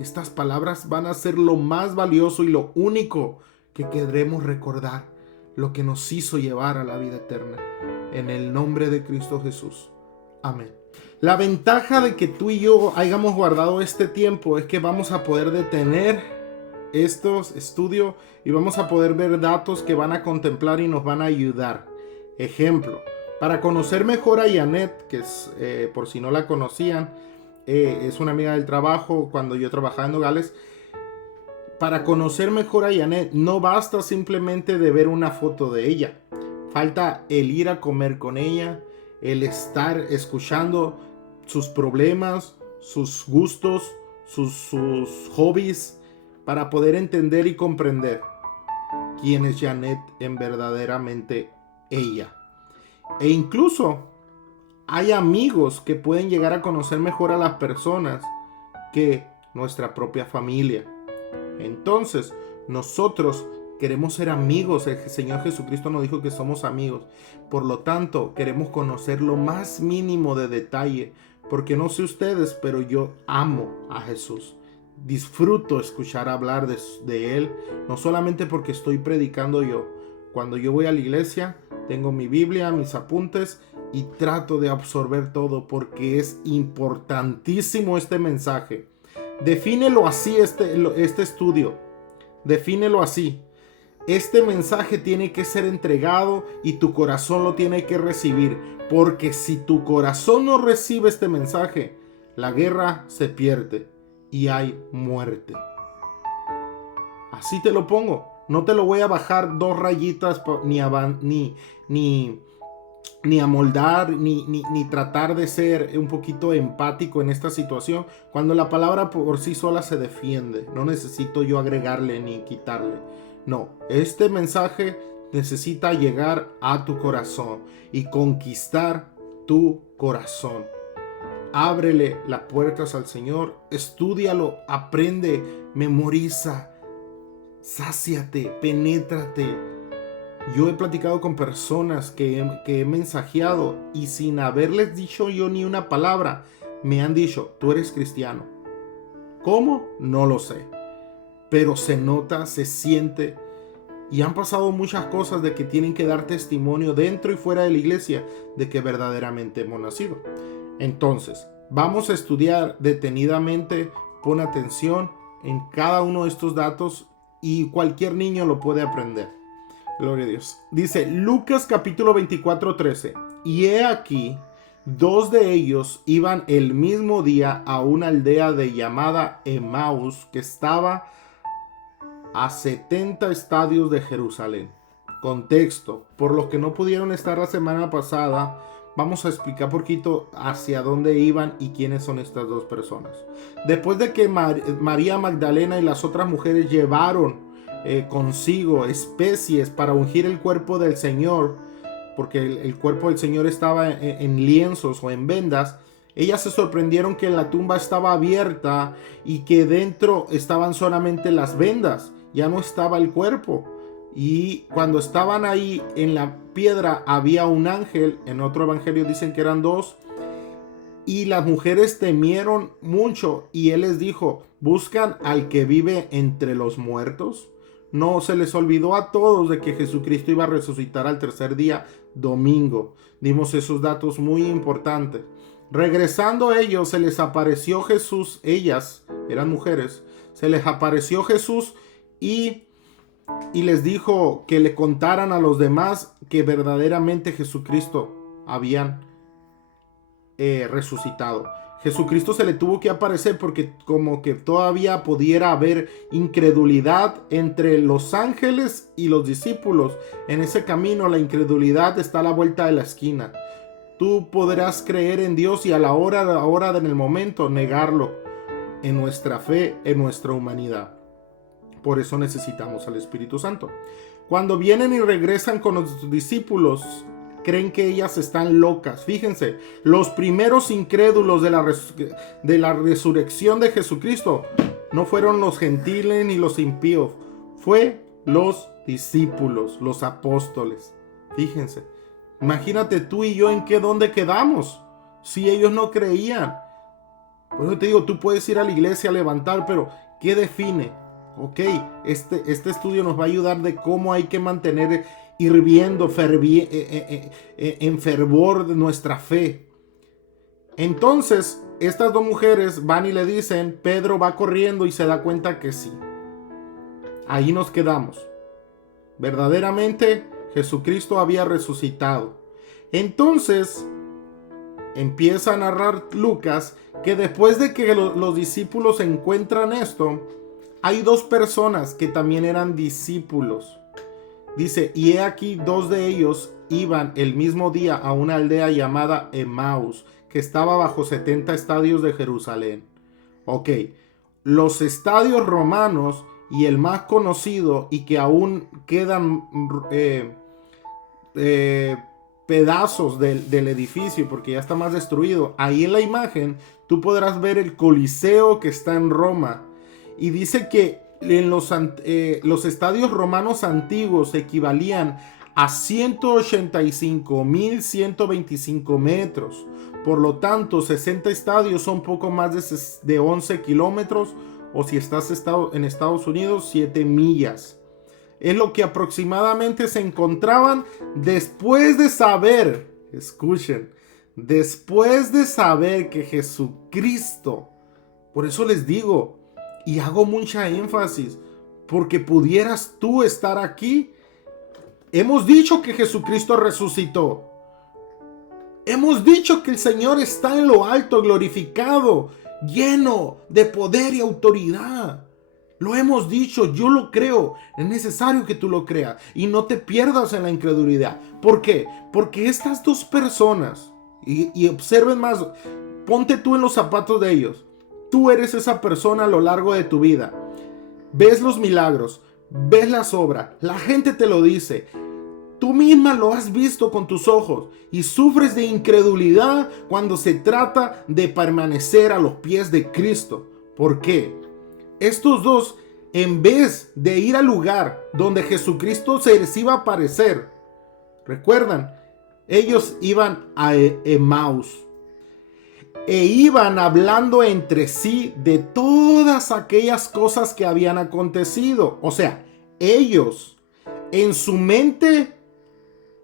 Estas palabras van a ser lo más valioso y lo único que queremos recordar, lo que nos hizo llevar a la vida eterna. En el nombre de Cristo Jesús. Amén. La ventaja de que tú y yo hayamos guardado este tiempo es que vamos a poder detener estos estudios y vamos a poder ver datos que van a contemplar y nos van a ayudar. Ejemplo, para conocer mejor a Janet, que es, por si no la conocían, es una amiga del trabajo cuando yo trabajaba en Nogales. Para conocer mejor a Janet no basta simplemente de ver una foto de ella. Falta el ir a comer con ella, el estar escuchando sus problemas, sus gustos, sus hobbies, para poder entender y comprender quién es Janet en verdaderamente ella. E incluso hay amigos que pueden llegar a conocer mejor a las personas que nuestra propia familia. Entonces, nosotros queremos ser amigos. El Señor Jesucristo nos dijo que somos amigos. Por lo tanto, queremos conocer lo más mínimo de detalle. Porque no sé ustedes, pero yo amo a Jesús. Disfruto escuchar hablar de Él. No solamente porque estoy predicando yo. Cuando yo voy a la iglesia, tengo mi Biblia, mis apuntes y trato de absorber todo porque es importantísimo este mensaje. Defínelo así este estudio. Defínelo así. Este mensaje tiene que ser entregado y tu corazón lo tiene que recibir. Porque si tu corazón no recibe este mensaje, la guerra se pierde y hay muerte. Así te lo pongo. No te lo voy a bajar 2 rayitas ni amoldar, ni tratar de ser un poquito empático en esta situación, cuando la palabra por sí sola se defiende. No necesito yo agregarle ni quitarle. No, este mensaje necesita llegar a tu corazón y conquistar tu corazón. Ábrele las puertas al Señor, estúdialo, aprende, memoriza, sáciate, penétrate. Yo he platicado con personas que he mensajeado y sin haberles dicho yo ni una palabra, me han dicho, tú eres cristiano. ¿Cómo? No lo sé. Pero se nota, se siente y han pasado muchas cosas de que tienen que dar testimonio dentro y fuera de la iglesia de que verdaderamente hemos nacido. Entonces, vamos a estudiar detenidamente, pon atención en cada uno de estos datos y cualquier niño lo puede aprender. Gloria a Dios. Dice Lucas capítulo 24:13. Y he aquí, 2 de ellos iban el mismo día a una aldea llamada Emaús, que estaba a 70 estadios de Jerusalén. Contexto, por los que no pudieron estar la semana pasada, vamos a explicar poquito hacia dónde iban y quiénes son estas 2 personas. Después de que María Magdalena y las otras mujeres llevaron consigo especies para ungir el cuerpo del Señor, porque el cuerpo del Señor estaba en lienzos o en vendas, ellas se sorprendieron que la tumba estaba abierta y que dentro estaban solamente las vendas, ya no estaba el cuerpo. Y cuando estaban ahí en la piedra había un ángel, en otro evangelio dicen que eran 2, y las mujeres temieron mucho y él les dijo, ¿buscan al que vive entre los muertos? No, se les olvidó a todos de que Jesucristo iba a resucitar al tercer día, domingo. Dimos esos datos muy importantes. Regresando a ellos, se les apareció Jesús. Ellas eran mujeres. Se les apareció Jesús y les dijo que le contaran a los demás que verdaderamente Jesucristo habían resucitado. Jesucristo se le tuvo que aparecer porque como que todavía pudiera haber incredulidad entre los ángeles y los discípulos. En ese camino la incredulidad está a la vuelta de la esquina. Tú podrás creer en Dios y a la hora en el momento negarlo en nuestra fe, en nuestra humanidad. Por eso necesitamos al Espíritu Santo. Cuando vienen y regresan con los discípulos, creen que ellas están locas. Fíjense, los primeros incrédulos de la resurrección de Jesucristo no fueron los gentiles ni los impíos, fue los discípulos, los apóstoles. Fíjense, imagínate tú y yo dónde quedamos si ellos no creían. Por eso te digo, tú puedes ir a la iglesia a levantar, pero ¿qué define? Ok, este estudio nos va a ayudar de cómo hay que mantener hirviendo en fervor de nuestra fe. Entonces, estas dos mujeres van y le dicen, Pedro va corriendo y se da cuenta que sí. Ahí nos quedamos. Verdaderamente, Jesucristo había resucitado. Entonces, empieza a narrar Lucas que después de que los discípulos encuentran esto, hay dos personas que también eran discípulos. Dice, y he aquí dos de ellos iban el mismo día a una aldea llamada Emaús, que estaba bajo 70 estadios de Jerusalén. Ok, los estadios romanos y el más conocido y que aún quedan pedazos del edificio porque ya está más destruido. Ahí en la imagen tú podrás ver el Coliseo que está en Roma. Y dice que en los estadios romanos antiguos equivalían a 185.125 metros. Por lo tanto, 60 estadios son poco más de 11 kilómetros, o si estás en Estados Unidos, 7 millas. Es lo que aproximadamente se encontraban después de saber, escuchen, después de saber que Jesucristo, por eso les digo, y hago mucha énfasis, porque pudieras tú estar aquí. Hemos dicho que Jesucristo resucitó. Hemos dicho que el Señor está en lo alto, glorificado, lleno de poder y autoridad. Lo hemos dicho, yo lo creo. Es necesario que tú lo creas y no te pierdas en la incredulidad. ¿Por qué? Porque estas dos personas, y observen más, ponte tú en los zapatos de ellos. Tú eres esa persona a lo largo de tu vida. Ves los milagros, ves las obras, la gente te lo dice. Tú misma lo has visto con tus ojos y sufres de incredulidad cuando se trata de permanecer a los pies de Cristo. ¿Por qué? Estos dos, en vez de ir al lugar donde Jesucristo se les iba a aparecer, recuerdan, ellos iban a Emaús e iban hablando entre sí de todas aquellas cosas que habían acontecido. O sea, ellos en su mente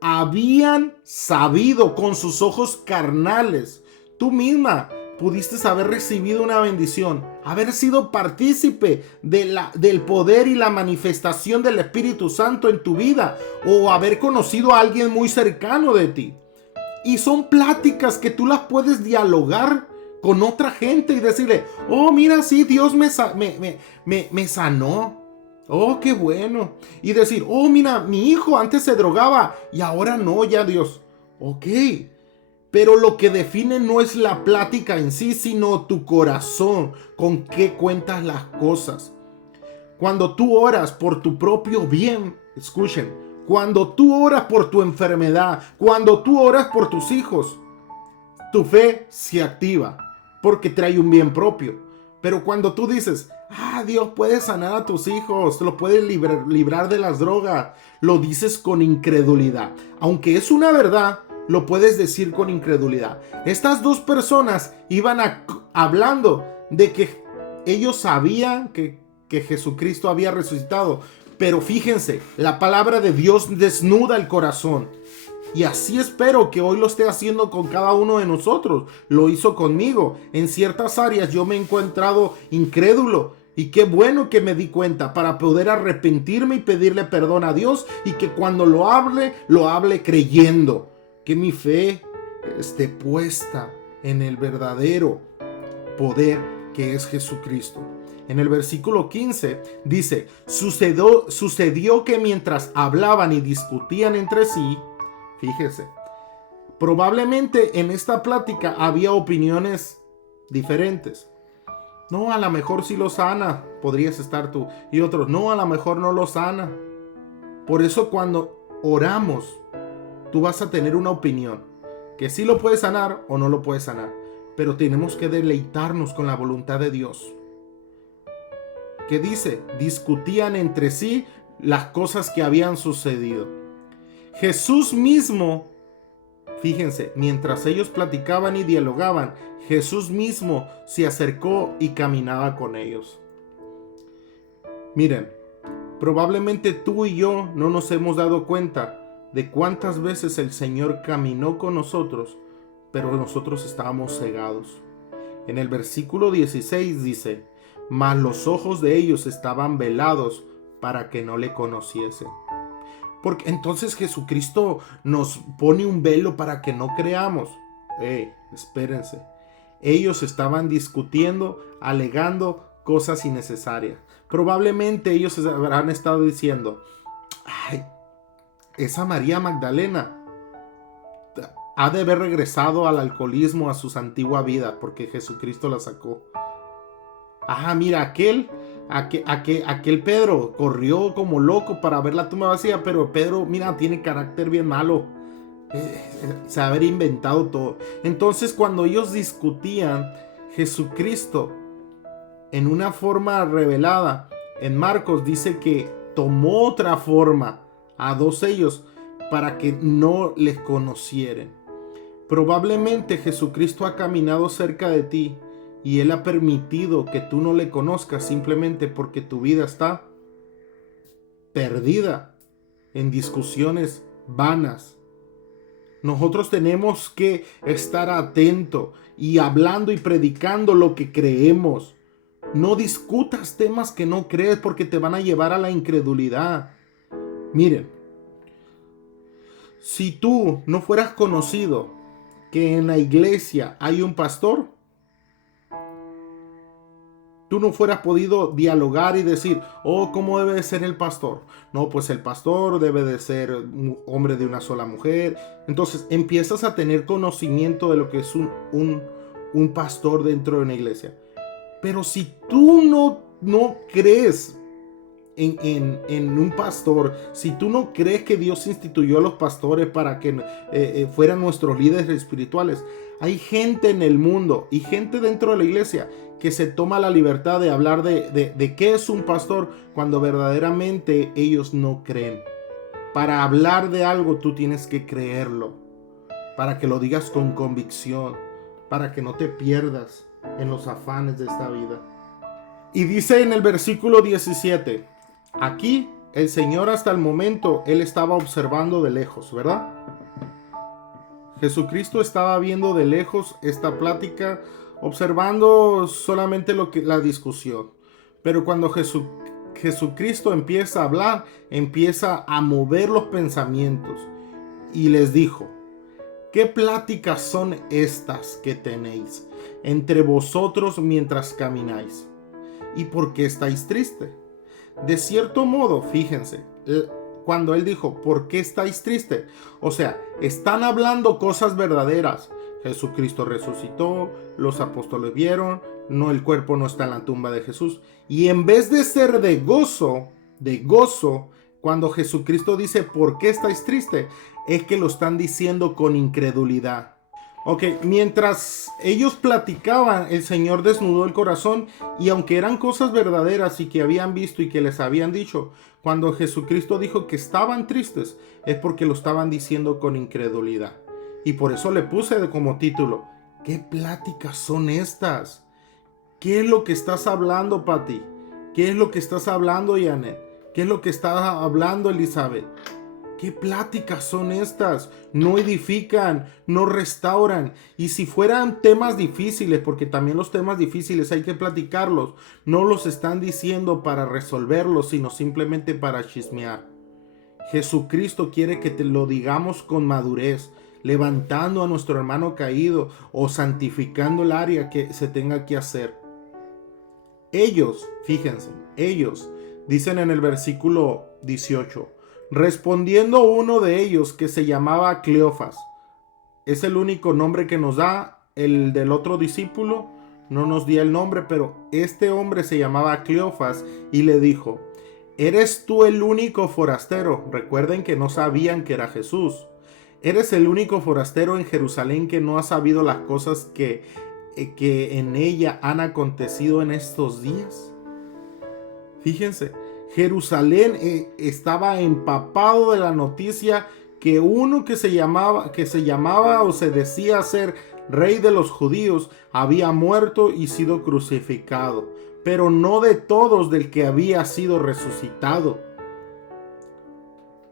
habían sabido con sus ojos carnales. Tú misma pudiste haber recibido una bendición, haber sido partícipe del poder y la manifestación del Espíritu Santo en tu vida, o haber conocido a alguien muy cercano de ti. Y son pláticas que tú las puedes dialogar con otra gente y decirle, oh, mira, sí, Dios me sanó. Oh, qué bueno. Y decir, oh, mira, mi hijo antes se drogaba y ahora no, ya Dios. Ok. Pero lo que define no es la plática en sí, sino tu corazón, con qué cuentas las cosas. Cuando tú oras por tu propio bien, escuchen, cuando tú oras por tu enfermedad, cuando tú oras por tus hijos, tu fe se activa porque trae un bien propio. Pero cuando tú dices, Dios puede sanar a tus hijos, lo puede librar de las drogas, lo dices con incredulidad. Aunque es una verdad, lo puedes decir con incredulidad. Estas dos personas iban hablando de que ellos sabían que Jesucristo había resucitado. Pero fíjense, la palabra de Dios desnuda el corazón. Y así espero que hoy lo esté haciendo con cada uno de nosotros. Lo hizo conmigo. En ciertas áreas yo me he encontrado incrédulo. Y qué bueno que me di cuenta para poder arrepentirme y pedirle perdón a Dios. Y que cuando lo hable creyendo. Que mi fe esté puesta en el verdadero poder que es Jesucristo. En el versículo 15 dice, sucedió que mientras hablaban y discutían entre sí, fíjese, probablemente en esta plática había opiniones diferentes. No, a lo mejor sí lo sana, podrías estar tú. Y otros, no, a lo mejor no lo sana. Por eso cuando oramos, tú vas a tener una opinión, que sí lo puede sanar o no lo puede sanar. Pero tenemos que deleitarnos con la voluntad de Dios. ¿Qué dice? Discutían entre sí las cosas que habían sucedido. Jesús mismo Fíjense, mientras ellos platicaban y dialogaban, Jesús mismo se acercó y caminaba con ellos. Miren, probablemente tú y yo no nos hemos dado cuenta de cuántas veces el Señor caminó con nosotros, pero nosotros estábamos cegados. En el versículo 16 dice: mas los ojos de ellos estaban velados para que no le conociesen. Porque entonces Jesucristo nos pone un velo para que no creamos. Espérense. Ellos estaban discutiendo, alegando cosas innecesarias. Probablemente ellos habrán estado diciendo: ay, esa María Magdalena ha de haber regresado al alcoholismo, a su antigua vida, porque Jesucristo la sacó. Mira, aquel Pedro corrió como loco para ver la tumba vacía, pero Pedro, mira, tiene carácter bien malo. Se ha haber inventado todo. Entonces, cuando ellos discutían, Jesucristo, en una forma revelada, en Marcos dice que tomó otra forma a dos ellos para que no les conocieren. Probablemente Jesucristo ha caminado cerca de ti y Él ha permitido que tú no le conozcas simplemente porque tu vida está perdida en discusiones vanas. Nosotros tenemos que estar atentos y hablando y predicando lo que creemos. No discutas temas que no crees porque te van a llevar a la incredulidad. Miren, si tú no fueras conocido que en la iglesia hay un pastor, tú no fueras podido dialogar y decir: oh, ¿cómo debe de ser el pastor? No, pues el pastor debe de ser un hombre de una sola mujer. Entonces empiezas a tener conocimiento de lo que es un pastor dentro de una iglesia. Pero si tú no crees en un pastor, si tú no crees que Dios instituyó a los pastores para que fueran nuestros líderes espirituales, hay gente en el mundo y gente dentro de la iglesia que se toma la libertad de hablar de qué es un pastor cuando verdaderamente ellos no creen. Para hablar de algo tú tienes que creerlo, para que lo digas con convicción, para que no te pierdas en los afanes de esta vida. Y dice en el versículo 17, aquí el Señor hasta el momento, Él estaba observando de lejos, ¿verdad? Jesucristo estaba viendo de lejos esta plática, observando solamente la discusión. Pero cuando Jesucristo empieza a hablar, empieza a mover los pensamientos y les dijo: ¿qué pláticas son estas que tenéis entre vosotros mientras camináis? ¿Y por qué estáis tristes? De cierto modo, fíjense, cuando él dijo: ¿por qué estáis tristes? O sea, están hablando cosas verdaderas. Jesucristo resucitó, los apóstoles vieron, el cuerpo no está en la tumba de Jesús. Y en vez de ser de gozo, cuando Jesucristo dice: ¿por qué estáis tristes?, es que lo están diciendo con incredulidad. Ok, mientras ellos platicaban, el Señor desnudó el corazón, y aunque eran cosas verdaderas y que habían visto y que les habían dicho, cuando Jesucristo dijo que estaban tristes, es porque lo estaban diciendo con incredulidad. Y por eso le puse como título: ¿qué pláticas son estas? ¿Qué es lo que estás hablando, Pati? ¿Qué es lo que estás hablando, Janet? ¿Qué es lo que está hablando, Elizabeth? ¿Qué pláticas son estas? No edifican, no restauran. Y si fueran temas difíciles, porque también los temas difíciles hay que platicarlos, no los están diciendo para resolverlos, sino simplemente para chismear. Jesucristo quiere que te lo digamos con madurez, levantando a nuestro hermano caído o santificando el área que se tenga que hacer. Ellos, fíjense, ellos dicen en el versículo 18: respondiendo uno de ellos, que se llamaba Cleofas. Es el único nombre que nos da. El del otro discípulo no nos dio el nombre, pero este hombre se llamaba Cleofas y le dijo: ¿eres tú el único forastero? Recuerden que no sabían que era Jesús. ¿Eres el único forastero en Jerusalén que no ha sabido las cosas que en ella han acontecido en estos días? Fíjense, Jerusalén estaba empapado de la noticia que uno que se llamaba o se decía ser rey de los judíos había muerto y sido crucificado, pero no de todos del que había sido resucitado.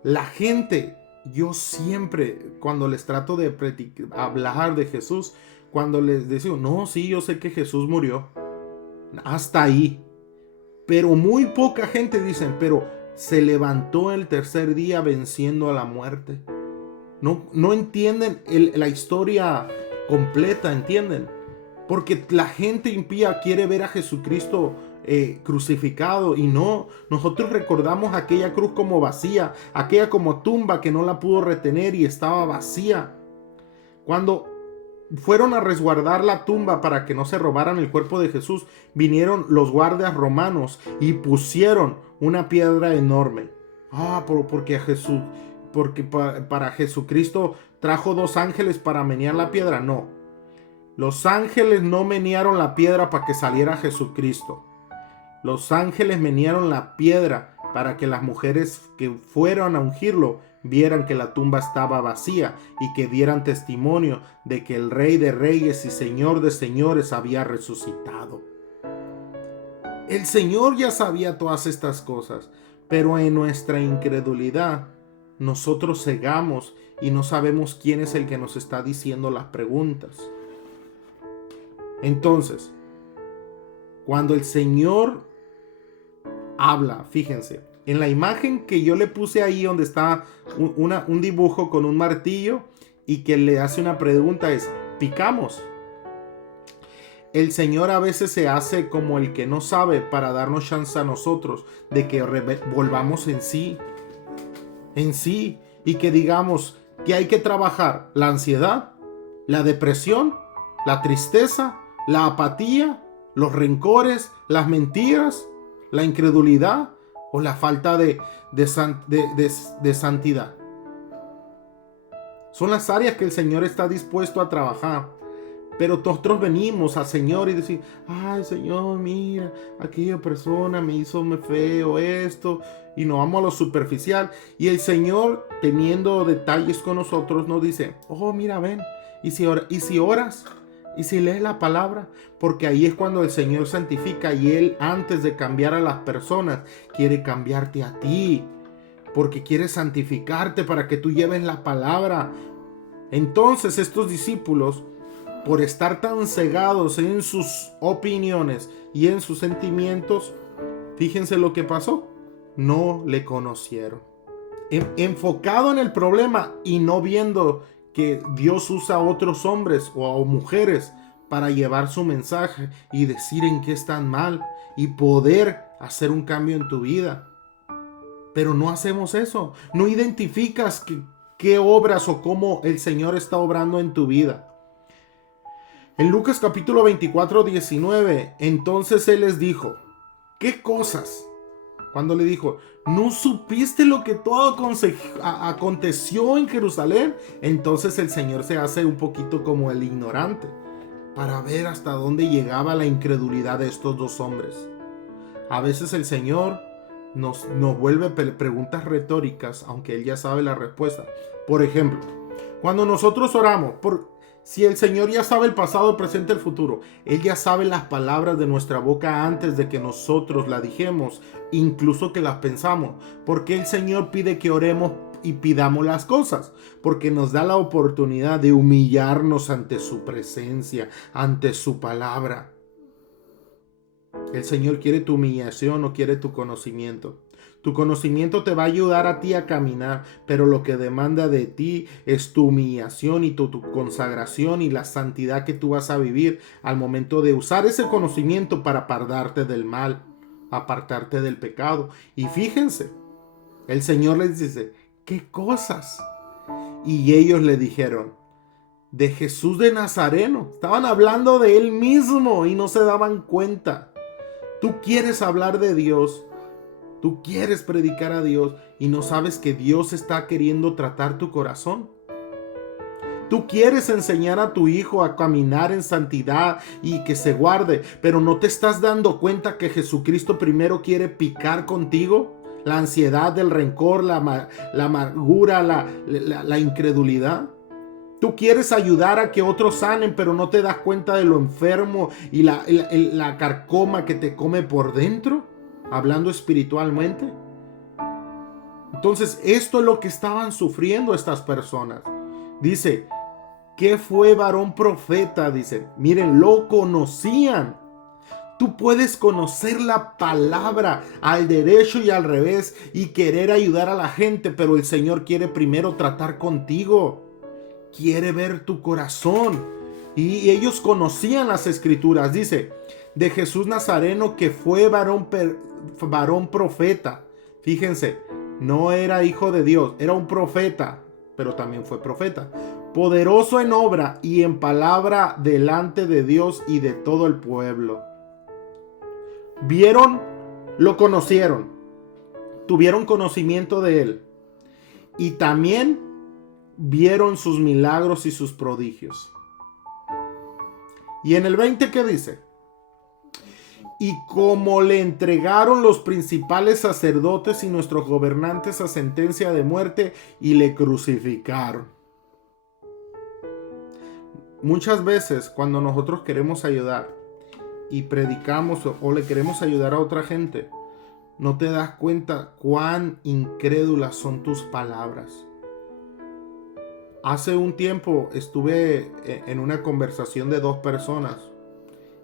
La gente, yo siempre cuando les trato de hablar de Jesús, cuando les digo, no, sí, yo sé que Jesús murió, hasta ahí. Pero muy poca gente dicen, pero se levantó el tercer día venciendo a la muerte. No entienden la historia completa, ¿entienden? Porque la gente impía quiere ver a Jesucristo crucificado y no. Nosotros recordamos aquella cruz como vacía, aquella como tumba que no la pudo retener y estaba vacía. Cuando fueron a resguardar la tumba para que no se robaran el cuerpo de Jesús, vinieron los guardias romanos y pusieron una piedra enorme. Porque para Jesucristo trajo 2 ángeles para menear la piedra. No, los ángeles no menearon la piedra para que saliera Jesucristo. Los ángeles menearon la piedra para que las mujeres que fueron a ungirlo vieran que la tumba estaba vacía y que dieran testimonio de que el Rey de Reyes y Señor de Señores había resucitado. El Señor ya sabía todas estas cosas, pero en nuestra incredulidad nosotros cegamos y no sabemos quién es el que nos está diciendo las preguntas. Entonces, cuando el Señor habla, fíjense, en la imagen que yo le puse ahí donde está un dibujo con un martillo y que le hace una pregunta es, ¿picamos? El Señor a veces se hace como el que no sabe para darnos chance a nosotros de que volvamos en sí, y que digamos que hay que trabajar la ansiedad, la depresión, la tristeza, la apatía, los rencores, las mentiras, la incredulidad o la falta de santidad. Son las áreas que el Señor está dispuesto a trabajar. Pero nosotros venimos al Señor y decimos, ay Señor, mira, aquella persona me hizo feo esto, y nos vamos a lo superficial. Y el Señor, teniendo detalles con nosotros, nos dice, oh mira, ven, y si oras, y si lees la palabra, porque ahí es cuando el Señor santifica, y Él, antes de cambiar a las personas, quiere cambiarte a ti, porque quiere santificarte para que tú lleves la palabra. Entonces estos discípulos, por estar tan cegados en sus opiniones y en sus sentimientos, fíjense lo que pasó, no le conocieron. Enfocado en el problema y no viendo que Dios usa a otros hombres o a mujeres para llevar su mensaje y decir en qué están mal y poder hacer un cambio en tu vida. Pero no hacemos eso, no identificas qué obras o cómo el Señor está obrando en tu vida. En Lucas capítulo 24, 19, entonces Él les dijo, ¿qué cosas? Cuando le dijo, ¿no supiste lo que todo aconteció en Jerusalén? Entonces el Señor se hace un poquito como el ignorante para ver hasta dónde llegaba la incredulidad de estos 2 hombres. A veces el Señor nos vuelve preguntas retóricas, aunque Él ya sabe la respuesta. Por ejemplo, cuando nosotros oramos, si el Señor ya sabe el pasado, el presente, el futuro, Él ya sabe las palabras de nuestra boca antes de que nosotros las dijemos, incluso que las pensamos. ¿Por qué el Señor pide que oremos y pidamos las cosas? Porque nos da la oportunidad de humillarnos ante su presencia, ante su palabra. El Señor quiere tu humillación, no quiere tu conocimiento. Tu conocimiento te va a ayudar a ti a caminar, pero lo que demanda de ti es tu humillación y tu consagración y la santidad que tú vas a vivir al momento de usar ese conocimiento para apartarte del mal, apartarte del pecado. Y fíjense, el Señor les dice, ¿qué cosas? Y ellos le dijeron, de Jesús de Nazareno. Estaban hablando de Él mismo y no se daban cuenta. Tú quieres hablar de Dios. Tú quieres predicar a Dios y no sabes que Dios está queriendo tratar tu corazón. Tú quieres enseñar a tu hijo a caminar en santidad y que se guarde, pero no te estás dando cuenta que Jesucristo primero quiere picar contigo. la ansiedad, el rencor, la amargura, la incredulidad. Tú quieres ayudar a que otros sanen, pero no te das cuenta de lo enfermo y la carcoma que te come por dentro, hablando espiritualmente. Entonces, esto es lo que estaban sufriendo estas personas. Dice, ¿qué fue varón profeta? Dice, miren, lo conocían. Tú puedes conocer la palabra al derecho y al revés y querer ayudar a la gente, pero el Señor quiere primero tratar contigo. Quiere ver tu corazón. Y ellos conocían las escrituras. Dice, de Jesús Nazareno, que fue varón profeta. Fíjense, no era hijo de Dios, era un profeta, pero también fue profeta. Poderoso en obra y en palabra delante de Dios y de todo el pueblo. Vieron, lo conocieron, tuvieron conocimiento de él y también vieron sus milagros y sus prodigios. Y en el 20, ¿qué dice? Y como le entregaron los principales sacerdotes y nuestros gobernantes a sentencia de muerte y le crucificaron. Muchas veces cuando nosotros queremos ayudar y predicamos o le queremos ayudar a otra gente, no te das cuenta cuán incrédulas son tus palabras. Hace un tiempo estuve en una conversación de dos personas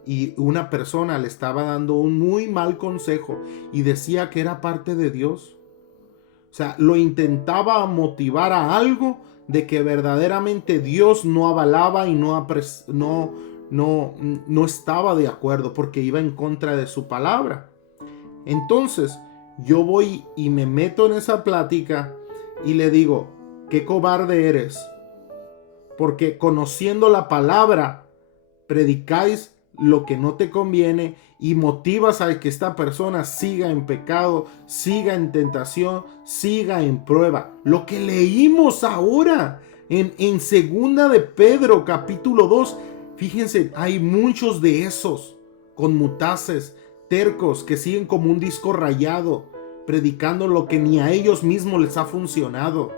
y una persona le estaba dando un muy mal consejo y decía que era parte de Dios. O sea, lo intentaba motivar a algo de que verdaderamente Dios no avalaba y no estaba de acuerdo porque iba en contra de su palabra. Entonces yo voy y me meto en esa plática y le digo, qué cobarde eres, porque conociendo la palabra predicáis lo que no te conviene y motivas a que esta persona siga en pecado, siga en tentación, siga en prueba. Lo que leímos ahora en segunda de Pedro capítulo 2, fíjense, hay muchos de esos conmutaces, tercos, que siguen como un disco rayado, predicando lo que ni a ellos mismos les ha funcionado.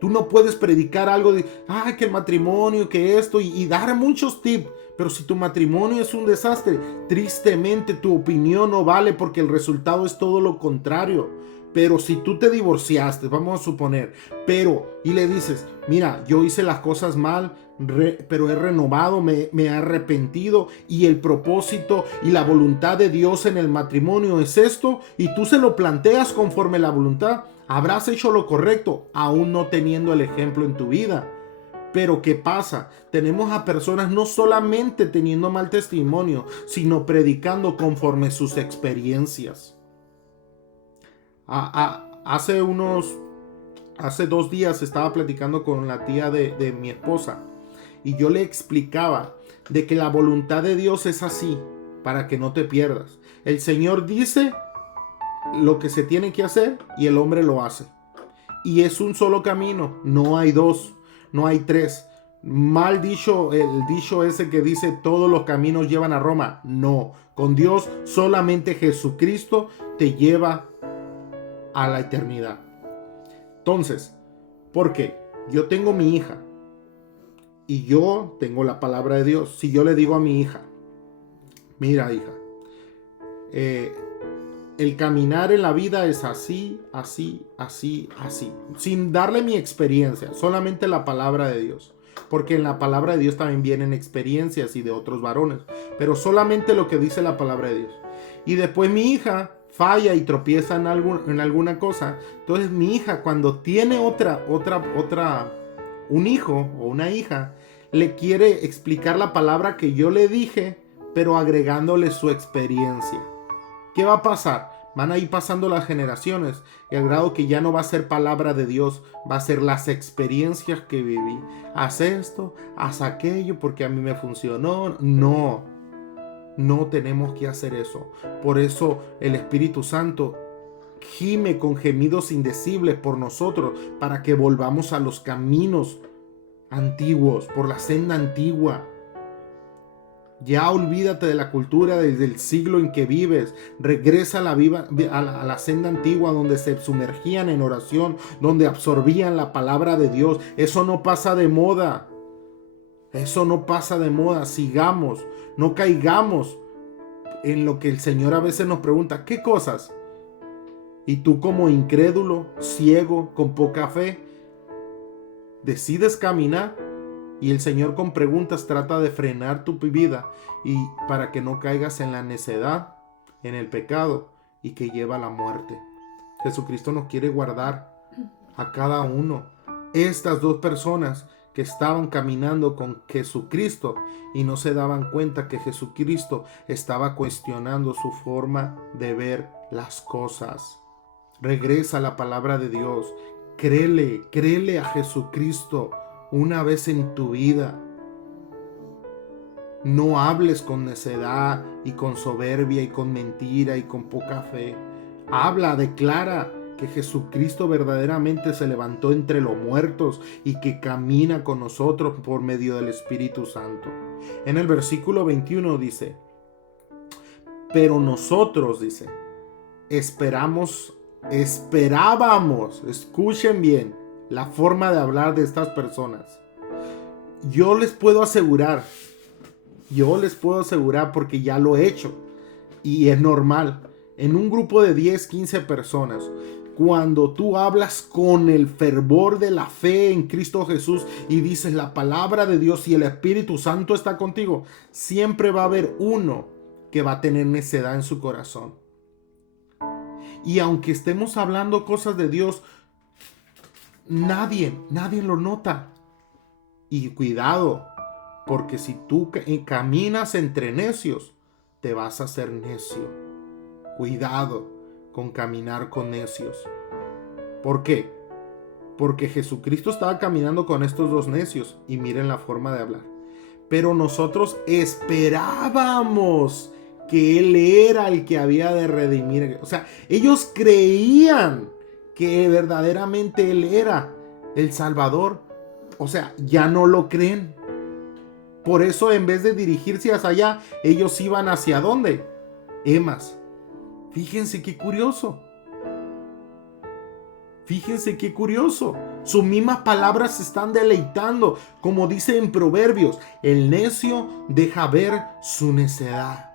Tú no puedes predicar algo de, que el matrimonio, que esto, y dar muchos tips. Pero si tu matrimonio es un desastre, tristemente tu opinión no vale porque el resultado es todo lo contrario. Pero si tú te divorciaste, vamos a suponer, y le dices, mira, yo hice las cosas mal, pero he renovado, me he arrepentido y el propósito y la voluntad de Dios en el matrimonio es esto, y tú se lo planteas conforme la voluntad, habrás hecho lo correcto, aún no teniendo el ejemplo en tu vida. Pero ¿qué pasa? Tenemos a personas no solamente teniendo mal testimonio, sino predicando conforme sus experiencias. Hace 2 días estaba platicando con la tía de mi esposa y yo le explicaba de que la voluntad de Dios es así, para que no te pierdas. El Señor dice lo que se tiene que hacer y el hombre lo hace. Y es un solo camino, no hay dos, no hay tres. Mal dicho, el dicho ese que dice todos los caminos llevan a Roma. No, con Dios solamente Jesucristo te lleva a la eternidad. Entonces, ¿por qué? Yo tengo mi hija y yo tengo la palabra de Dios. Si yo le digo a mi hija, mira hija, el caminar en la vida es así, así, así, así, sin darle mi experiencia, solamente la palabra de Dios. Porque en la palabra de Dios también vienen experiencias y de otros varones, pero solamente lo que dice la palabra de Dios. Y después mi hija falla y tropieza en alguna cosa. Entonces mi hija, cuando tiene un hijo o una hija, le quiere explicar la palabra que yo le dije, pero agregándole su experiencia. ¿Qué va a pasar? Van a ir pasando las generaciones y al grado que ya no va a ser palabra de Dios, va a ser las experiencias que viví. Haz esto, haz aquello porque a mí me funcionó. No tenemos que hacer eso. Por eso el Espíritu Santo gime con gemidos indecibles por nosotros para que volvamos a los caminos antiguos, por la senda antigua. Ya olvídate de la cultura desde el siglo en que vives. Regresa a la senda antigua donde se sumergían en oración, donde absorbían la palabra de Dios. Eso no pasa de moda. Eso no pasa de moda. Sigamos, no caigamos en lo que el Señor a veces nos pregunta. ¿Qué cosas? Y tú como incrédulo, ciego, con poca fe, decides caminar. Y el Señor con preguntas trata de frenar tu vida y para que no caigas en la necedad, en el pecado y que lleva a la muerte. Jesucristo nos quiere guardar a cada uno. Estas dos personas que estaban caminando con Jesucristo y no se daban cuenta que Jesucristo estaba cuestionando su forma de ver las cosas. Regresa a la palabra de Dios. Créele a Jesucristo una vez en tu vida. No hables con necedad y con soberbia y con mentira y con poca fe. Habla, declara que Jesucristo verdaderamente se levantó entre los muertos y que camina con nosotros por medio del Espíritu Santo. En el versículo 21 dice, pero nosotros, dice, esperábamos, escuchen bien la forma de hablar de estas personas. Yo les puedo asegurar porque ya lo he hecho y es normal. En un grupo de 10, 15 personas, cuando tú hablas con el fervor de la fe en Cristo Jesús y dices la palabra de Dios y el Espíritu Santo está contigo, siempre va a haber uno que va a tener necedad en su corazón. Y aunque estemos hablando cosas de Dios, nadie lo nota. Y cuidado, porque si tú caminas entre necios, te vas a hacer necio. Cuidado con caminar con necios. ¿Por qué? Porque Jesucristo estaba caminando con estos dos necios y miren la forma de hablar. Pero nosotros esperábamos que Él era el que había de redimir. O sea, ellos creían que verdaderamente Él era el Salvador. O sea, ya no lo creen. Por eso en vez de dirigirse hacia allá, ellos iban hacia ¿dónde? Emas. Fíjense qué curioso. Fíjense qué curioso. Sus mismas palabras se están deleitando. Como dice en Proverbios, el necio deja ver su necedad.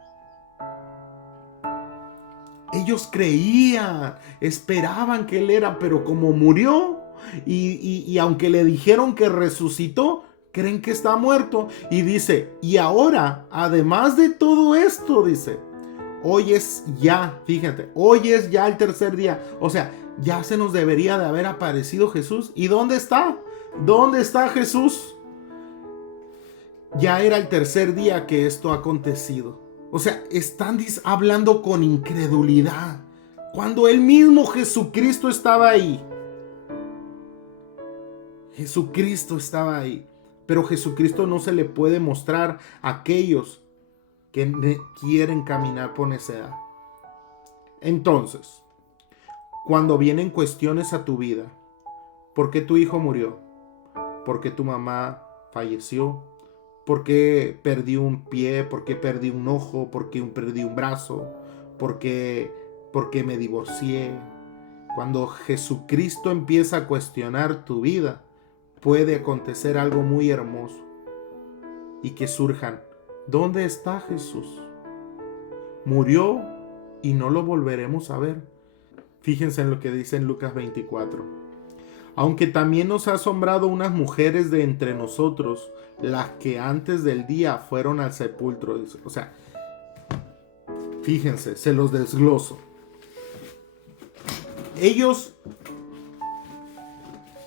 Ellos creían, esperaban que Él era, pero como murió y aunque le dijeron que resucitó, creen que está muerto. Y dice, y ahora, además de todo esto, dice, hoy es ya, fíjate, hoy es ya el tercer día. O sea, ya se nos debería de haber aparecido Jesús. ¿Y dónde está? ¿Dónde está Jesús? Ya era el tercer día que esto ha acontecido. O sea, están hablando con incredulidad. Cuando el mismo Jesucristo estaba ahí. Jesucristo estaba ahí. Pero Jesucristo no se le puede mostrar a aquellos que quieren caminar por necedad. Entonces, cuando vienen cuestiones a tu vida, ¿por qué tu hijo murió? ¿Por qué tu mamá falleció? ¿Por qué perdí un pie? ¿Por qué perdí un ojo? ¿Por qué perdí un brazo? ¿Por qué me divorcié? Cuando Jesucristo empieza a cuestionar tu vida, puede acontecer algo muy hermoso y que surjan, ¿dónde está Jesús? Murió y no lo volveremos a ver. Fíjense en lo que dice en Lucas 24. Aunque también nos ha asombrado unas mujeres de entre nosotros, las que antes del día fueron al sepulcro. O sea, fíjense, se los desgloso. Ellos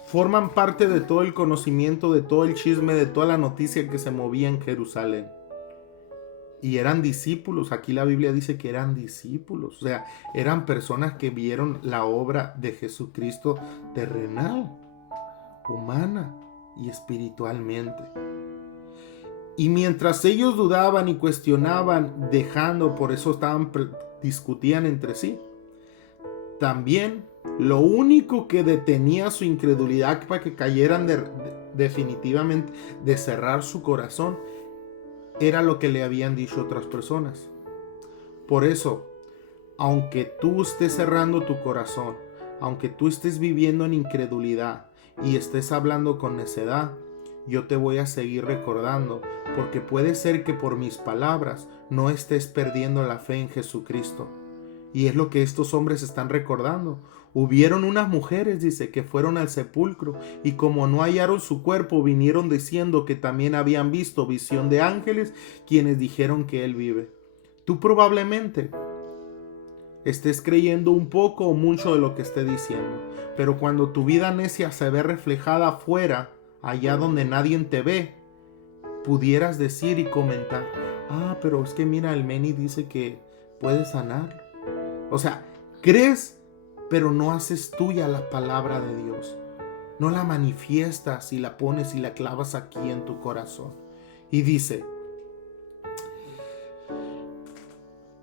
forman parte de todo el conocimiento, de todo el chisme, de toda la noticia que se movía en Jerusalén. Y eran discípulos. Aquí la Biblia dice que eran discípulos. O sea, eran personas que vieron la obra de Jesucristo terrenal, humana y espiritualmente. Y mientras ellos dudaban y cuestionaban, por eso discutían entre sí. También lo único que detenía su incredulidad para que cayeran definitivamente de cerrar su corazón era lo que le habían dicho otras personas. Por eso, aunque tú estés cerrando tu corazón, aunque tú estés viviendo en incredulidad y estés hablando con necedad, yo te voy a seguir recordando, porque puede ser que por mis palabras no estés perdiendo la fe en Jesucristo. Y es lo que estos hombres están recordando. Hubieron unas mujeres, dice, que fueron al sepulcro y como no hallaron su cuerpo, vinieron diciendo que también habían visto visión de ángeles, quienes dijeron que él vive. Tú probablemente estés creyendo un poco o mucho de lo que esté diciendo, pero cuando tu vida necia se ve reflejada afuera, allá donde nadie te ve, pudieras decir y comentar: pero es que mira, el Meni dice que puede sanar. O sea, crees, pero no haces tuya la palabra de Dios. No la manifiestas y la pones y la clavas aquí en tu corazón. Y dice: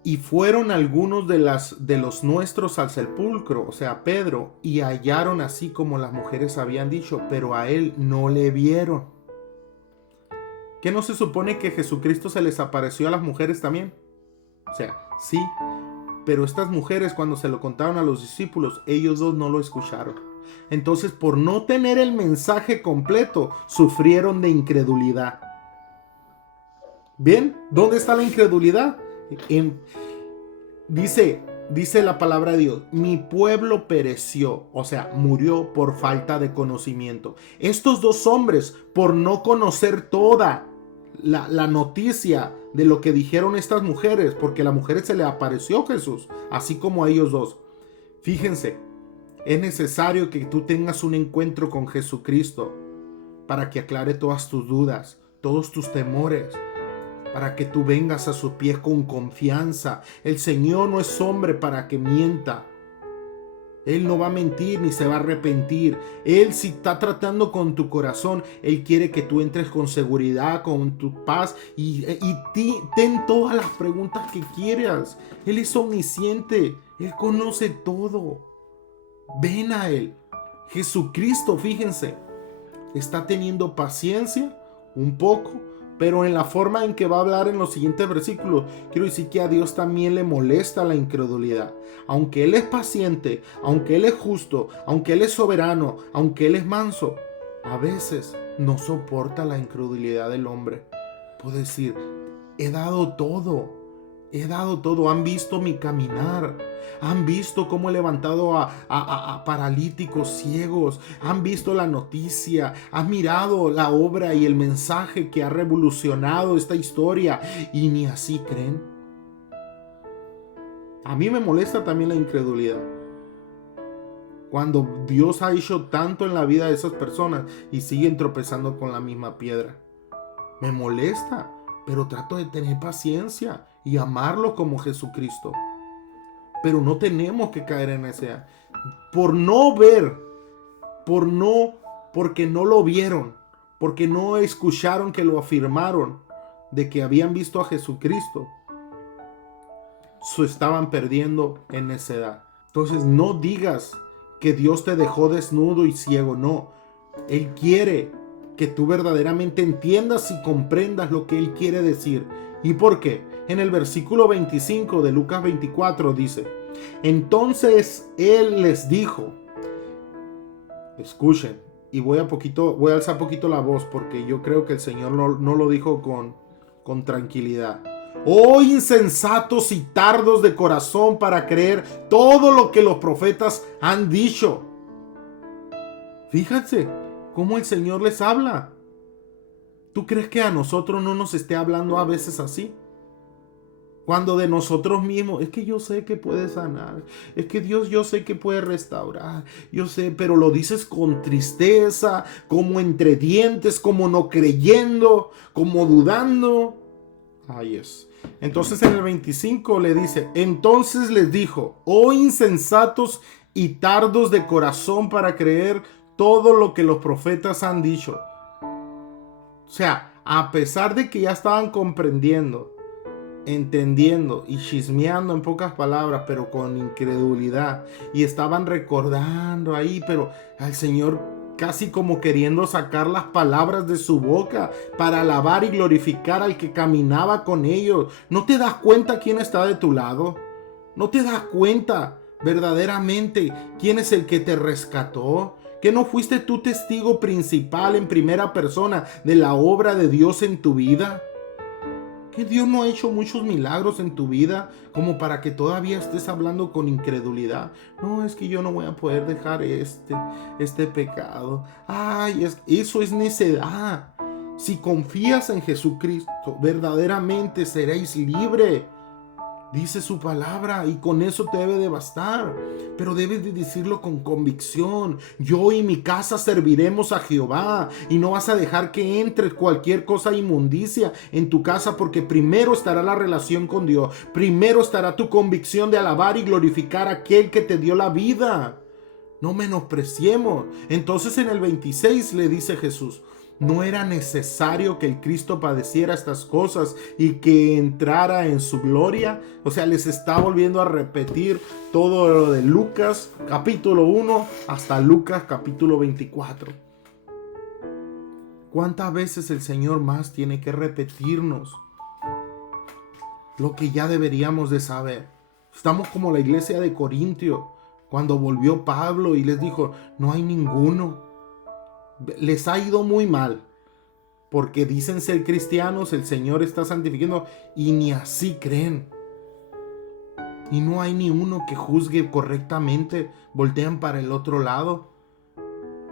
y fueron algunos de los nuestros al sepulcro, o sea, Pedro, y hallaron así como las mujeres habían dicho, pero a él no le vieron. ¿Qué no se supone que Jesucristo se les apareció a las mujeres también? O sea, sí, pero estas mujeres, cuando se lo contaron a los discípulos, ellos dos no lo escucharon. Entonces, por no tener el mensaje completo, sufrieron de incredulidad. ¿Bien? ¿Dónde está la incredulidad? Dice la palabra de Dios: mi pueblo pereció, o sea, murió por falta de conocimiento. Estos dos hombres, por no conocer toda la noticia de lo que dijeron estas mujeres, porque a las mujeres se le apareció Jesús, así como a ellos dos. Fíjense, es necesario que tú tengas un encuentro con Jesucristo para que aclare todas tus dudas, todos tus temores, para que tú vengas a sus pies con confianza. El Señor no es hombre para que mienta. Él no va a mentir ni se va a arrepentir. Él, si está tratando con tu corazón, Él quiere que tú entres con seguridad, con tu paz y ten todas las preguntas que quieras. Él es omnisciente. Él conoce todo. Ven a Él. Jesucristo, fíjense, está teniendo paciencia un poco, pero en la forma en que va a hablar en los siguientes versículos, quiero decir que a Dios también le molesta la incredulidad. Aunque Él es paciente, aunque Él es justo, aunque Él es soberano, aunque Él es manso, a veces no soporta la incredulidad del hombre. Puede decir: he dado todo. He dado todo. Han visto mi caminar. Han visto cómo he levantado a paralíticos ciegos. Han visto la noticia. Han mirado la obra y el mensaje que ha revolucionado esta historia. Y ni así creen. A mí me molesta también la incredulidad. Cuando Dios ha hecho tanto en la vida de esas personas y siguen tropezando con la misma piedra. Me molesta, pero trato de tener paciencia y amarlo como Jesucristo. Pero no tenemos que caer en ese por no ver, porque no lo vieron, porque no escucharon que lo afirmaron de que habían visto a Jesucristo. Estaban perdiendo en necedad. Entonces no digas que Dios te dejó desnudo y ciego. No, Él quiere que tú verdaderamente entiendas y comprendas lo que Él quiere decir. ¿Y por qué? En el versículo 25 de Lucas 24 dice: entonces Él les dijo, escuchen, y voy a alzar poquito la voz, porque yo creo que el Señor no lo dijo con tranquilidad. Oh insensatos y tardos de corazón para creer todo lo que los profetas han dicho. Fíjense cómo el Señor les habla. ¿Tú crees que a nosotros no nos esté hablando a veces así? Cuando de nosotros mismos: es que yo sé que puede sanar, es que Dios, yo sé que puede restaurar, yo sé, pero lo dices con tristeza, como entre dientes, como no creyendo, como dudando. Ahí es. Entonces en el 25 le dice: entonces les dijo: oh insensatos y tardos de corazón para creer todo lo que los profetas han dicho. O sea, a pesar de que ya estaban comprendiendo, entendiendo y chismeando, en pocas palabras, pero con incredulidad, y estaban recordando ahí, pero al Señor casi como queriendo sacar las palabras de su boca para alabar y glorificar al que caminaba con ellos. ¿No te das cuenta quién está de tu lado? ¿No te das cuenta verdaderamente quién es el que te rescató? ¿Que no fuiste tú testigo principal en primera persona de la obra de Dios en tu vida? ¿Que Dios no ha hecho muchos milagros en tu vida como para que todavía estés hablando con incredulidad? No, es que yo no voy a poder dejar este pecado. Ay, eso es necedad. Si confías en Jesucristo, verdaderamente seréis libre. Dice su palabra y con eso te debe de bastar. Pero debes de decirlo con convicción. Yo y mi casa serviremos a Jehová. Y no vas a dejar que entre cualquier cosa inmundicia en tu casa, porque primero estará la relación con Dios. Primero estará tu convicción de alabar y glorificar a aquel que te dio la vida. No menospreciemos. Entonces en el 26 le dice Jesús: ¿no era necesario que el Cristo padeciera estas cosas y que entrara en su gloria? O sea, les está volviendo a repetir todo lo de Lucas capítulo 1 hasta Lucas capítulo 24. ¿Cuántas veces el Señor más tiene que repetirnos lo que ya deberíamos de saber? Estamos como la iglesia de Corintio, cuando volvió Pablo y les dijo: no hay ninguno. Les ha ido muy mal, porque dicen ser cristianos, el Señor está santificando, y ni así creen. Y no hay ni uno que juzgue correctamente, voltean para el otro lado.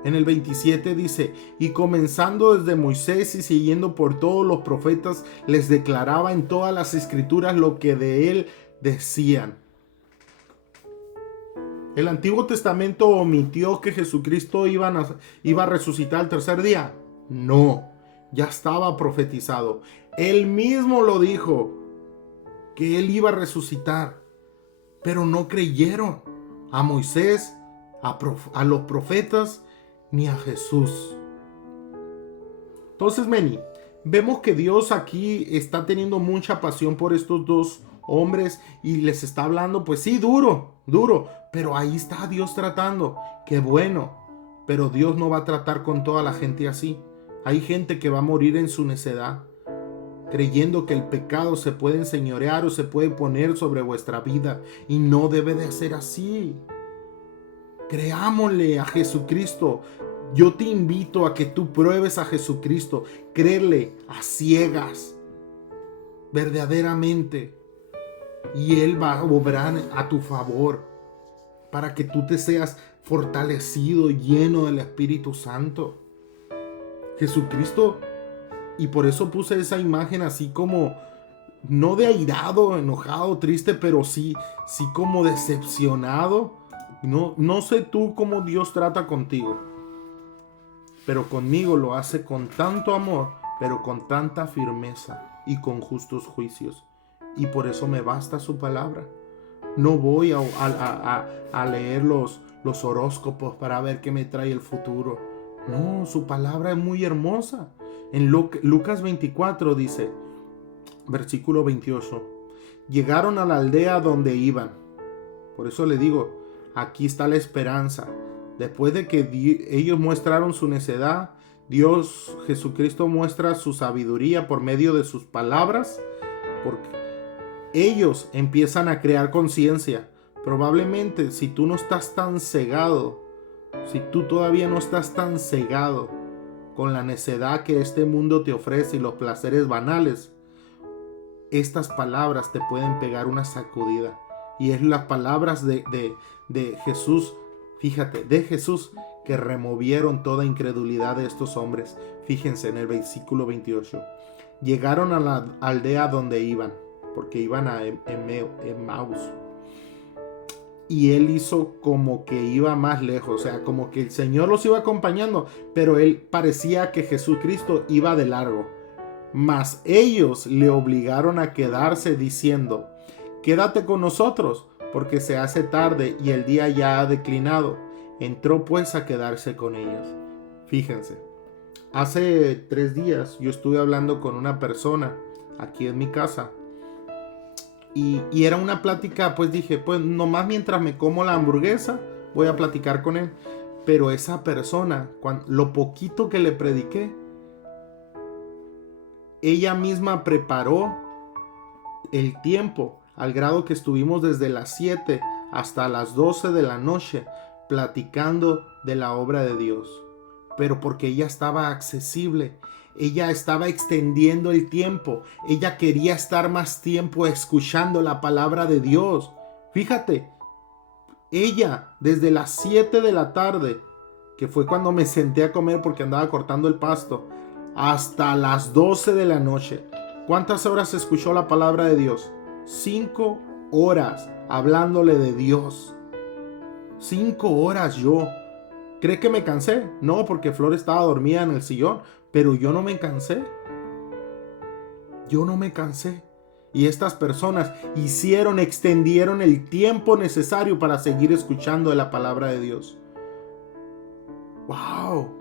En el 27 dice: y comenzando desde Moisés y siguiendo por todos los profetas, les declaraba en todas las escrituras lo que de él decían. ¿El Antiguo Testamento omitió que Jesucristo iba a resucitar al tercer día? No, ya estaba profetizado. Él mismo lo dijo, que él iba a resucitar. Pero no creyeron a Moisés, a los profetas, ni a Jesús. Entonces, vemos que Dios aquí está teniendo mucha pasión por estos dos hombres y les está hablando, pues sí, duro, pero ahí está Dios tratando. Qué bueno, pero Dios no va a tratar con toda la gente así. Hay gente que va a morir en su necedad, creyendo que el pecado se puede enseñorear o se puede poner sobre vuestra vida, y no debe de ser así. Creámosle a Jesucristo. Yo te invito a que tú pruebes a Jesucristo, créele a ciegas, verdaderamente, y Él va a obrar a tu favor para que tú te seas fortalecido, lleno del Espíritu Santo. Jesucristo, y por eso puse esa imagen así como, no de airado, enojado, triste, pero sí como decepcionado. No sé tú cómo Dios trata contigo, pero conmigo lo hace con tanto amor, pero con tanta firmeza y con justos juicios. Y por eso me basta su palabra. No voy a leer los horóscopos para ver qué me trae el futuro. No, su palabra es muy hermosa. En Lucas 24 dice, versículo 28, llegaron a la aldea donde iban. Por eso le digo, aquí está la esperanza. Después de que ellos mostraron su necedad, Dios, Jesucristo, muestra su sabiduría por medio de sus palabras, porque ellos empiezan a crear conciencia. Probablemente si tú no estás tan cegado, si tú todavía no estás tan cegado con la necedad que este mundo te ofrece y los placeres banales, estas palabras te pueden pegar una sacudida. Y es las palabras de Jesús, fíjate, de Jesús, que removieron toda incredulidad de estos hombres. Fíjense en el versículo 28. Llegaron a la aldea donde iban, porque iban a Emmaus. Y él hizo como que iba más lejos, o sea, como que el Señor los iba acompañando, pero él parecía que Jesucristo iba de largo. Mas ellos le obligaron a quedarse diciendo, quédate con nosotros, porque se hace tarde y el día ya ha declinado. Entró pues a quedarse con ellos. Fíjense, hace 3 días yo estuve hablando con una persona aquí en mi casa. Y era una plática, pues dije, pues nomás mientras me como la hamburguesa voy a platicar con él. Pero esa persona, lo poquito que le prediqué, ella misma preparó el tiempo al grado que estuvimos desde las 7 hasta las 12 de la noche platicando de la obra de Dios. Pero porque ella estaba accesible, ella estaba extendiendo el tiempo, ella quería estar más tiempo escuchando la palabra de Dios. Fíjate, ella desde las 7 de la tarde, que fue cuando me senté a comer porque andaba cortando el pasto, hasta las 12 de la noche. ¿Cuántas horas escuchó la palabra de Dios? 5 horas hablándole de Dios. 5 horas yo. ¿Cree que me cansé? No, porque Flor estaba dormida en el sillón, pero yo no me cansé. Yo no me cansé. Y estas personas extendieron el tiempo necesario para seguir escuchando de la palabra de Dios. ¡Wow!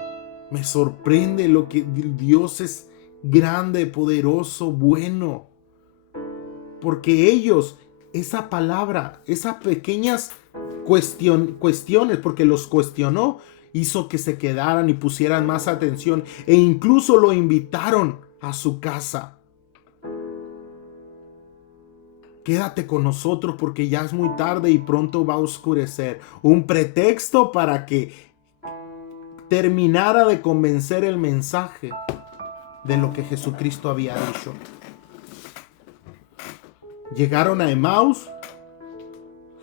Me sorprende lo que Dios es grande, poderoso, bueno. Porque ellos, esa palabra, esas pequeñas cuestiones, porque los cuestionó, hizo que se quedaran y pusieran más atención. E incluso lo invitaron a su casa. Quédate con nosotros porque ya es muy tarde y pronto va a oscurecer. Un pretexto para que terminara de convencer el mensaje de lo que Jesucristo había dicho. Llegaron a Emaús.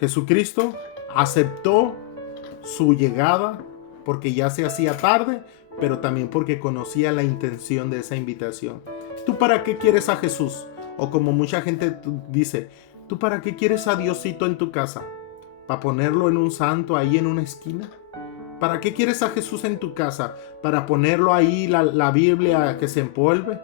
Jesucristo aceptó su llegada porque ya se hacía tarde, pero también porque conocía la intención de esa invitación. ¿Tú para qué quieres a Jesús? O como mucha gente dice, ¿tú para qué quieres a Diosito en tu casa? ¿Para ponerlo en un santo ahí en una esquina? ¿Para qué quieres a Jesús en tu casa? ¿Para ponerlo ahí la Biblia que se empolve?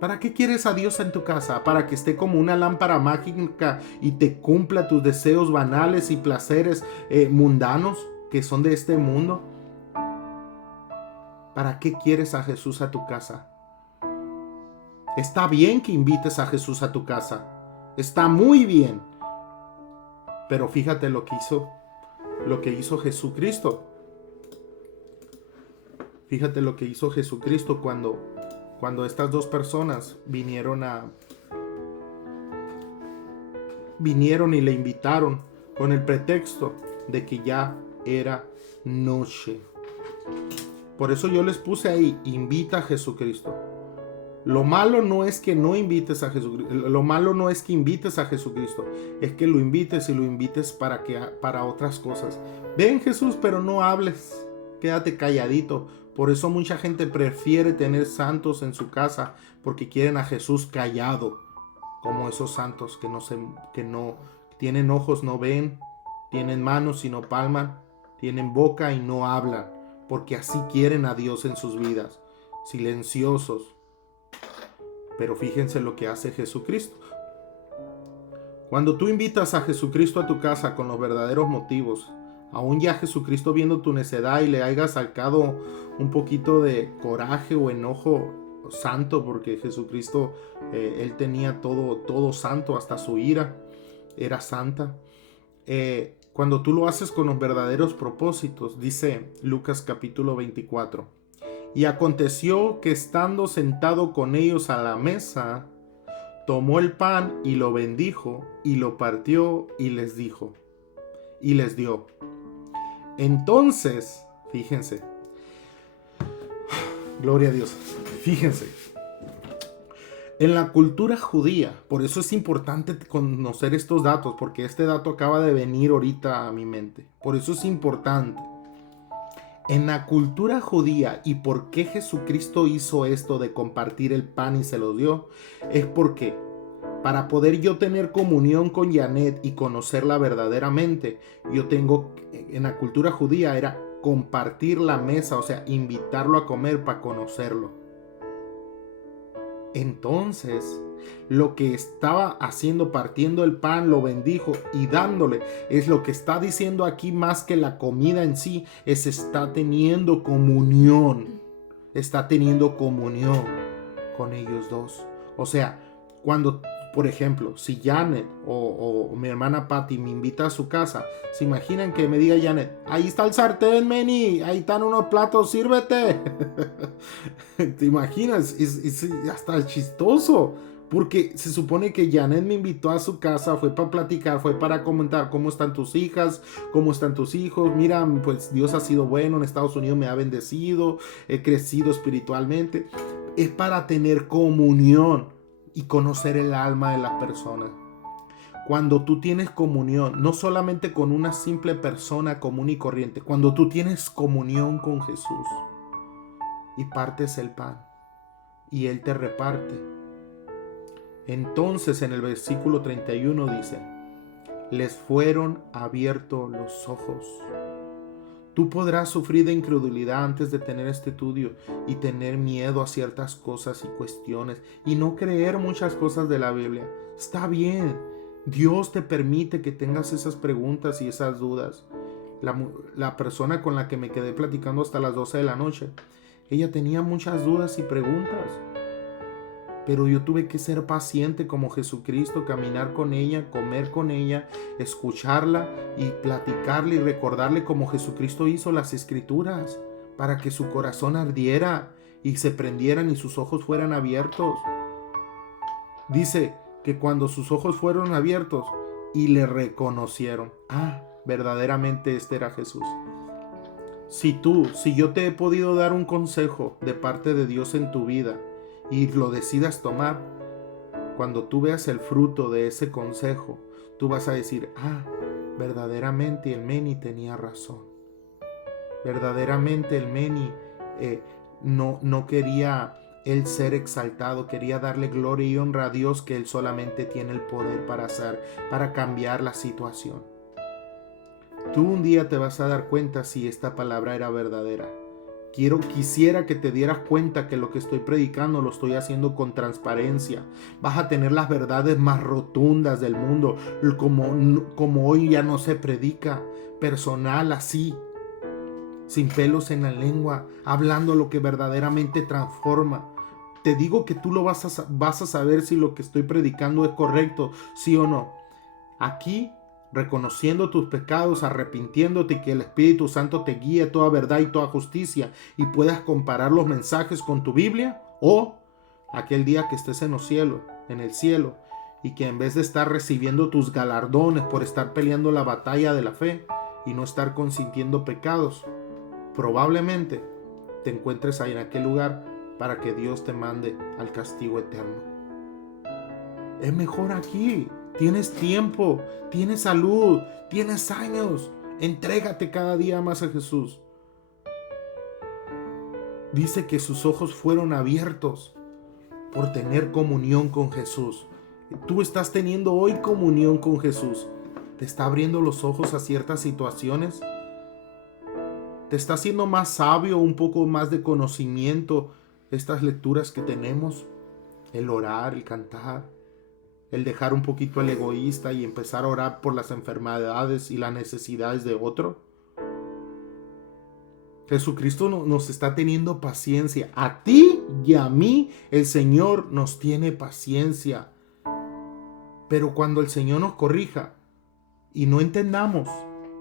¿Para qué quieres a Dios en tu casa? ¿Para que esté como una lámpara mágica y te cumpla tus deseos banales y placeres mundanos que son de este mundo? ¿Para qué quieres a Jesús a tu casa? Está bien que invites a Jesús a tu casa. Está muy bien. Pero fíjate lo que hizo Jesucristo. Fíjate lo que hizo Jesucristo cuando estas dos personas vinieron y le invitaron con el pretexto de que ya era noche. Por eso yo les puse ahí, invita a Jesucristo. Lo malo no es que no invites a Jesucristo. Lo malo no es que invites a Jesucristo. Es que lo invites y lo invites para otras cosas. Ven Jesús, pero no hables. Quédate calladito. Por eso mucha gente prefiere tener santos en su casa. Porque quieren a Jesús callado. Como esos santos que no tienen ojos, no ven. Tienen manos y no palman. Tienen boca y no hablan. Porque así quieren a Dios en sus vidas. Silenciosos. Pero fíjense lo que hace Jesucristo. Cuando tú invitas a Jesucristo a tu casa con los verdaderos motivos, aún ya Jesucristo viendo tu necedad y le hayas sacado un poquito de coraje o enojo santo, porque Jesucristo, él tenía todo santo, hasta su ira era santa. Cuando tú lo haces con los verdaderos propósitos, dice Lucas capítulo 24. Y aconteció que estando sentado con ellos a la mesa, tomó el pan y lo bendijo y lo partió y les dijo, y les dio. Entonces, fíjense, gloria a Dios, fíjense, en la cultura judía, por eso es importante conocer estos datos, porque este dato acaba de venir ahorita a mi mente, por eso es importante. En la cultura judía, y por qué Jesucristo hizo esto de compartir el pan y se lo dio, es porque para poder yo tener comunión con Janet y conocerla verdaderamente, en la cultura judía era compartir la mesa, o sea, invitarlo a comer para conocerlo. Entonces, lo que estaba haciendo, partiendo el pan, lo bendijo y dándole, es lo que está diciendo aquí más que la comida en sí, es está teniendo comunión con ellos dos. O sea, cuando Por ejemplo, si Janet o mi hermana Patty me invita a su casa, ¿se imaginan que me diga Janet, ahí está el sartén, Meni, ahí están unos platos, sírvete? ¿Te imaginas? Es hasta chistoso. Porque se supone que Janet me invitó a su casa, fue para platicar, fue para comentar cómo están tus hijas, cómo están tus hijos. Mira, pues Dios ha sido bueno, en Estados Unidos me ha bendecido, he crecido espiritualmente. Es para tener comunión y conocer el alma de la persona. Cuando tú tienes comunión, no solamente con una simple persona común y corriente, cuando tú tienes comunión con Jesús y partes el pan y Él te reparte. Entonces en el versículo 31 dice, les fueron abiertos los ojos. Tú podrás sufrir de incredulidad antes de tener este estudio y tener miedo a ciertas cosas y cuestiones y no creer muchas cosas de la Biblia. Está bien. Dios te permite que tengas esas preguntas y esas dudas. La persona con la que me quedé platicando hasta las 12 de la noche, ella tenía muchas dudas y preguntas. Pero yo tuve que ser paciente como Jesucristo, caminar con ella, comer con ella, escucharla y platicarle y recordarle como Jesucristo hizo las escrituras para que su corazón ardiera y se prendieran y sus ojos fueran abiertos. Dice que cuando sus ojos fueron abiertos y le reconocieron, verdaderamente este era Jesús. Si yo te he podido dar un consejo de parte de Dios en tu vida, y lo decidas tomar, cuando tú veas el fruto de ese consejo, tú vas a decir, verdaderamente el Meni tenía razón. Verdaderamente el Meni no quería él ser exaltado, quería darle gloria y honra a Dios, que Él solamente tiene el poder para cambiar la situación. Tú un día te vas a dar cuenta si esta palabra era verdadera. Quisiera que te dieras cuenta que lo que estoy predicando lo estoy haciendo con transparencia. Vas a tener las verdades más rotundas del mundo, como hoy ya no se predica, personal así, sin pelos en la lengua, hablando lo que verdaderamente transforma. Te digo que tú lo vas a saber si lo que estoy predicando es correcto, sí o no. Aquí, reconociendo tus pecados, arrepintiéndote y que el Espíritu Santo te guíe a toda verdad y toda justicia y puedas comparar los mensajes con tu Biblia, o aquel día que estés en el cielo, y que en vez de estar recibiendo tus galardones por estar peleando la batalla de la fe y no estar consintiendo pecados, probablemente te encuentres ahí en aquel lugar para que Dios te mande al castigo eterno. Es mejor aquí. Tienes tiempo, tienes salud, tienes años. Entrégate cada día más a Jesús. Dice que sus ojos fueron abiertos por tener comunión con Jesús. Tú estás teniendo hoy comunión con Jesús. ¿Te está abriendo los ojos a ciertas situaciones? ¿Te está haciendo más sabio, un poco más de conocimiento estas lecturas que tenemos? El orar, el cantar, el dejar un poquito el egoísta y empezar a orar por las enfermedades y las necesidades de otro. Jesucristo nos está teniendo paciencia. A ti y a mí el Señor nos tiene paciencia. Pero cuando el Señor nos corrija y no entendamos,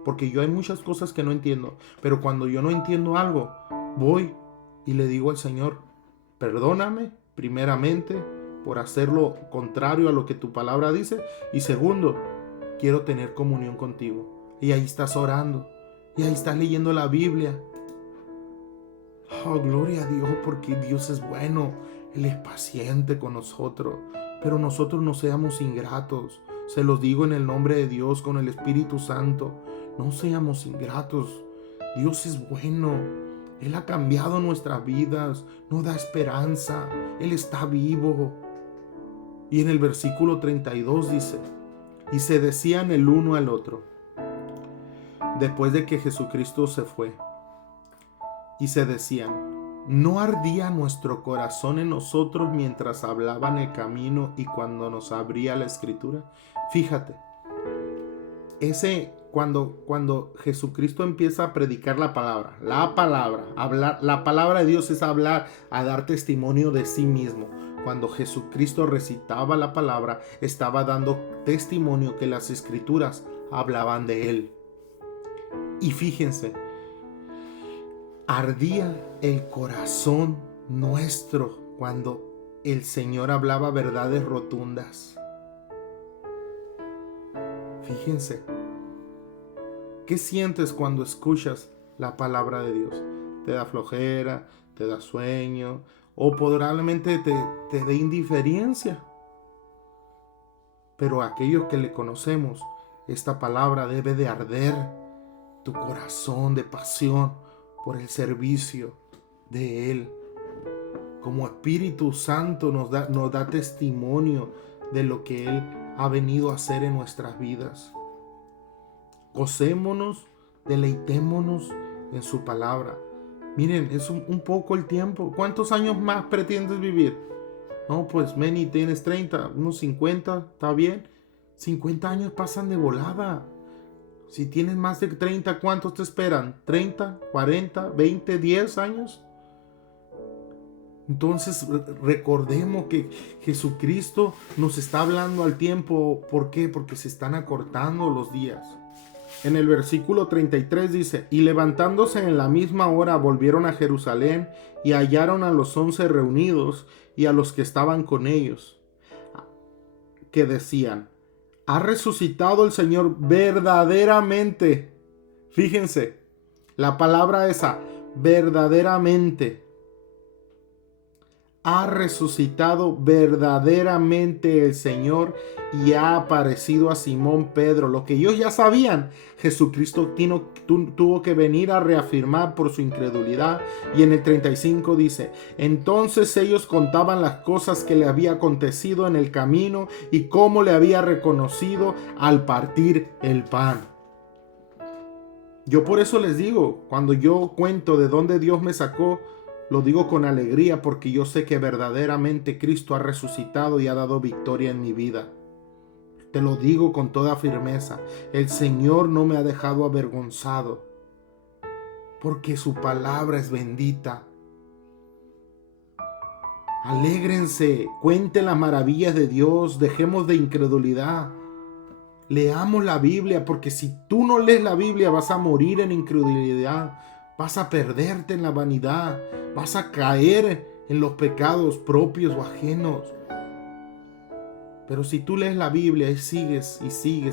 porque yo hay muchas cosas que no entiendo, pero cuando yo no entiendo algo, voy y le digo al Señor, perdóname primeramente por hacer lo contrario a lo que tu palabra dice, y segundo, quiero tener comunión contigo. Y ahí estás orando, y ahí estás leyendo la Biblia. Oh, gloria a Dios, porque Dios es bueno, Él es paciente con nosotros, pero nosotros no seamos ingratos. Se los digo en el nombre de Dios, con el Espíritu Santo, no seamos ingratos. Dios es bueno, Él ha cambiado nuestras vidas, nos da esperanza, Él está vivo. Y en el versículo 32 dice, y se decían el uno al otro, después de que Jesucristo se fue, y se decían, ¿no ardía nuestro corazón en nosotros mientras hablaba en el camino y cuando nos abría la Escritura? Fíjate, cuando Jesucristo empieza a predicar la palabra, hablar, la palabra de Dios es hablar, a dar testimonio de sí mismo. cuando Jesucristo recitaba la palabra, estaba dando testimonio que las escrituras hablaban de él. Y fíjense, ardía el corazón nuestro cuando el Señor hablaba verdades rotundas. Fíjense, ¿qué sientes cuando escuchas la palabra de Dios? ¿Te da flojera? ¿Te da sueño? ¿O probablemente te dé indiferencia? Pero aquellos que le conocemos, esta palabra debe de arder tu corazón de pasión por el servicio de Él. Como Espíritu Santo nos da testimonio de lo que Él ha venido a hacer en nuestras vidas. Gocémonos, deleitémonos en su palabra. Miren, es un poco el tiempo. ¿Cuántos años más pretendes vivir? No, pues Manny, tienes 30, unos 50, ¿está bien? 50 años pasan de volada. Si tienes más de 30, ¿cuántos te esperan? ¿30, 40, 20, 10 años? Entonces recordemos que Jesucristo nos está hablando al tiempo. ¿Por qué? Porque se están acortando los días. En el versículo 33 dice: y levantándose en la misma hora volvieron a Jerusalén y hallaron a los 11 reunidos y a los que estaban con ellos, que decían: ha resucitado el Señor verdaderamente. Fíjense, la palabra esa, verdaderamente. Ha resucitado verdaderamente el Señor y ha aparecido a Simón Pedro. Lo que ellos ya sabían, Jesucristo tuvo que venir a reafirmar por su incredulidad. Y en el 35 dice: entonces ellos contaban las cosas que le había acontecido en el camino y cómo le había reconocido al partir el pan. Yo por eso les digo, cuando yo cuento de dónde Dios me sacó, lo digo con alegría, porque yo sé que verdaderamente Cristo ha resucitado y ha dado victoria en mi vida. Te lo digo con toda firmeza. El Señor no me ha dejado avergonzado, porque su palabra es bendita. Alégrense, cuenten las maravillas de Dios, dejemos de incredulidad. Leamos la Biblia, porque si tú no lees la Biblia vas a morir en incredulidad. Vas a perderte en la vanidad. Vas a caer en los pecados propios o ajenos. Pero si tú lees la Biblia y sigues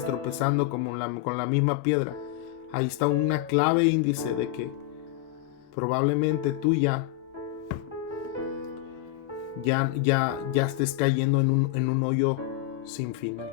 tropezando con la misma piedra, ahí está una clave índice de que probablemente tú ya estés cayendo en un hoyo sin final.